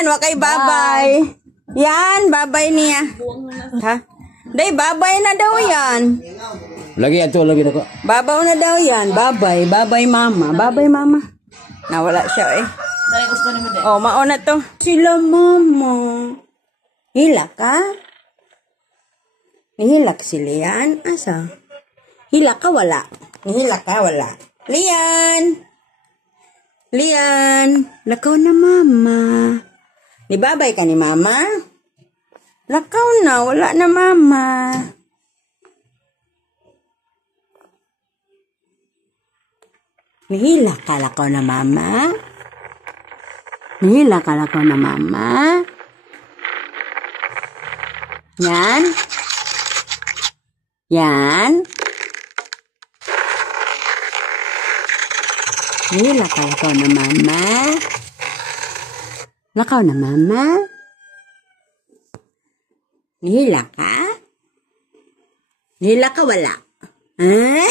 yan, wakay babay. Yan, babay niya. Ha? Day, babay na daw yan. Lagi ato, lagi na ko. Babaw na daw yan. Babay, babay mama. Babay mama. Nawala siya eh. Dahil gusto ni mo din. Oh, mauna to. Sila mama. Hila ka? Nihilak sila yan? Asa? Hila ka, wala. Nihila ka, wala. Lian! Lian! Lakaw na mama. Nibabay ka ni mama? Lakaw na, wala na mama. Nihila ka, lakaw na mama? Nihila ka, lakaw na mama? Yan? Yan? Nihila ka, lakaw na mama? Lakaw na mama? Nihila ka? Nihila ka, wala. Ah?